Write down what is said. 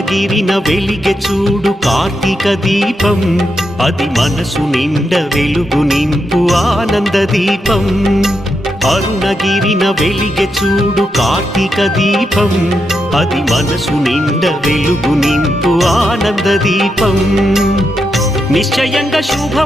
అరుణగిరిన వెలిగె చూడు కార్తీక దీపం అది మనసు నిండ వెలుగు నింపు ఆనంద దీపం అరుణగిరిన వెలిగె చూడు కార్తీక దీపం అది మనసు నిండ వెలుగు నింపు ఆనంద దీపం నిశ్చయంగా శుభం